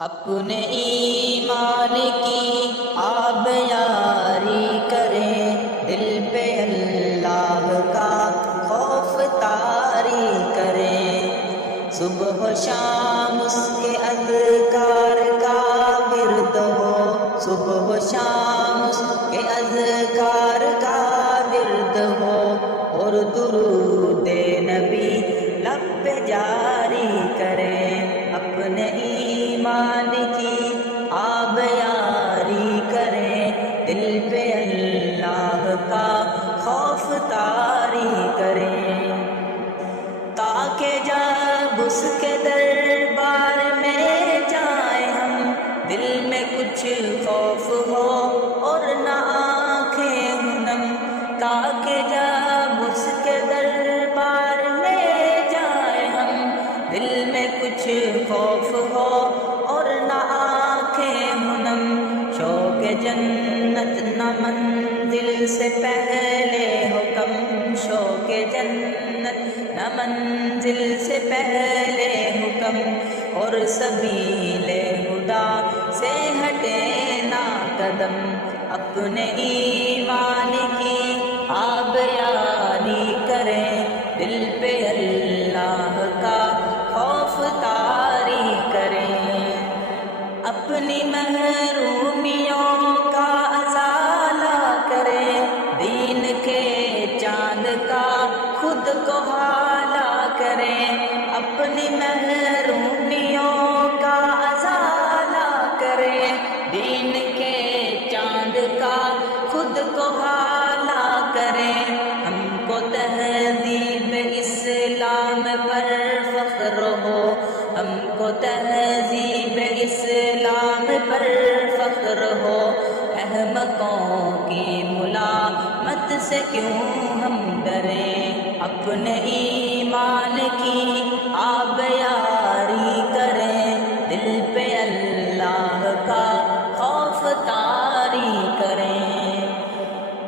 اپنے ایمان کی آب یاری کریں، دل پہ اللہ کا خوف طاری کریں، صبح و شام اس کے اذکار کا ورد ہو، صبح و شام اس کے اذکار کا ورد ہو، اور درود نبی لب پہ جاری کریں، اپنے ایمان کی آب یاری کریں، دل پہ اللہ کا خوف طاری کریں، تاکہ جب اس کے دربار میں جائیں ہم، دل میں کچھ خوف ہو اور نہ آنکھیں نم، تاکہ جب اس کے دربار میں جائیں ہم، دل میں کچھ خوف ہو اور نہ آنکھیں نم، شوق جنت نہ منزل سے پہلے ہو کم، شوق جنت نہ منزل سے پہلے ہو کم، اور سبیل خدا سے ہٹے نہ قدم، اپنے ایمان کی آب یاری کریں، دل پہ اللہ کا خوف طاری کریں، اپنی محرومیوں کا ازالہ کریں، دین کے چاند کا خود کو حالہ کریں، اپنی محرومیوں کا ازالہ کریں، دین کے چاند کا خود کو حالہ کریں، ہم کو تہذیب اسلام پر فخر ہو، ہم کو تہذیب اسلام پر فخر ہو، احمقوں کی ملامت سے کیوں ہم ڈریں، اپنے ایمان کی آب یاری کریں، دل پہ اللہ کا خوف طاری کریں،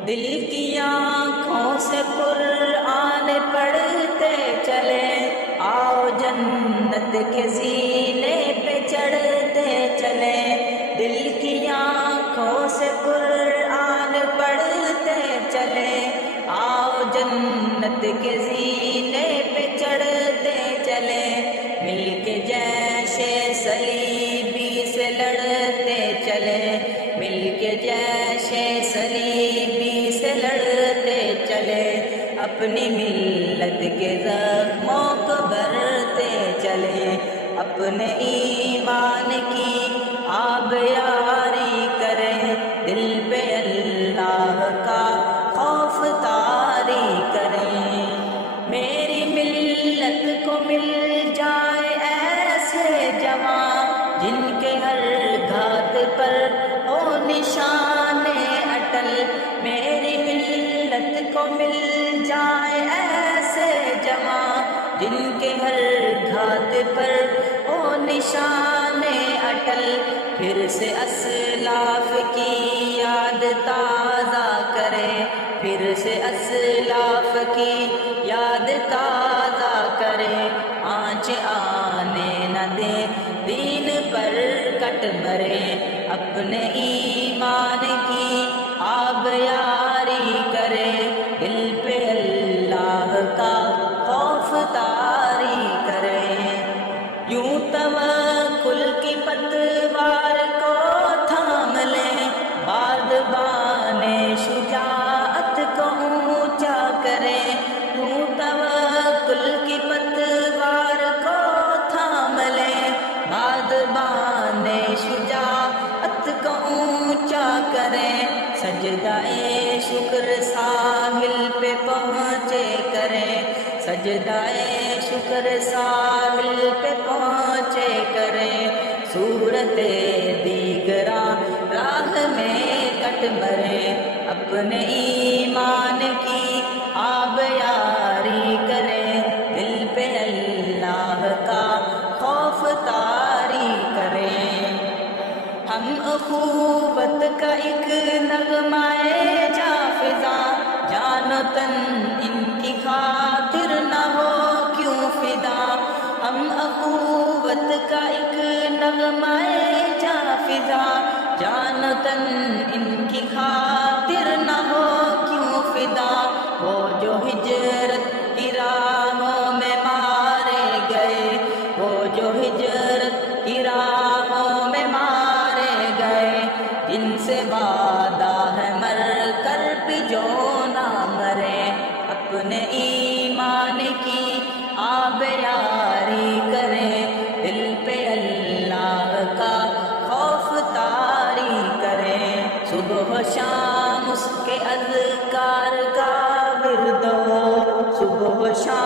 دل کی آنکھوں سے قرآن پڑھتے چلیں، آؤ جنت کے زینے پہ چڑھتے چلیں، دل کی آنکھوں سے قرآن پڑھتے چلیں، آؤ جنت کے زینے پہ چڑھتے چلیں، مل کے جیش صلیبی سے لڑتے چلیں، مل کے جیش صلیبی سے لڑتے چلیں، اپنی ملت کے زخموں کو بھرتے چلیں، اپنے ایمان کی آب یاری کریں، دل پہ اللہ کا خوف طاری کریں، میری ملت کو مل جائے ایسے جوان، جن کے ہر گھات پر ہو نشان اٹل، میری ملت کو مل جائے ایسے جوان، جن کے ہر گھات پر ہو نشان اٹل، پھر سے اسلاف کی یاد تازہ کرے، پھر سے اسلاف کی یاد تازہ کرے، آنچ آنے نہ دے دین پر کٹ مرے، اپنے ایمان کی آب یاری کرے، دل پہ اللہ کا خوف طاری کرے، یوں توکل کی پتوار کو تھام لیں، بادبان شجاعت کو اونچا کریں، یوں توکل کی پتوار کو تھام لیں، بادبان شجاعت کو اونچا کریں، سجدہ شکر ساحل پہ پہنچے کریں، سجدہ شکر ساحل پہ پہنچے کریں، صورت دیگراں راہ میں کٹ مریں، اپنے ایمان کی آب یاری کریں، دل پہ اللہ کا خوف طاری کریں، ہم اخوت کا ایک نغمہ جا فضا، جان و تن ان کی خاطر نہ ہو کیوں فدا، ہم اخوت کا ایک نغمہ فضا، جان و تن ان کی خاطر نہ ہو کیوں فدا، وہ جو ہجرت کی راہوں میں مارے گئے، وہ جو ہجرت کی راہوں میں مارے گئے، جن سے وعدہ ہے مر کر بھی جو نہ مرے، اپنے ایمان کی آب یاری کرے، دل پہ اللہ کا خوف طاری کرے، صبح و شام اس کے اذکار کا ورد ہو، صبح و شام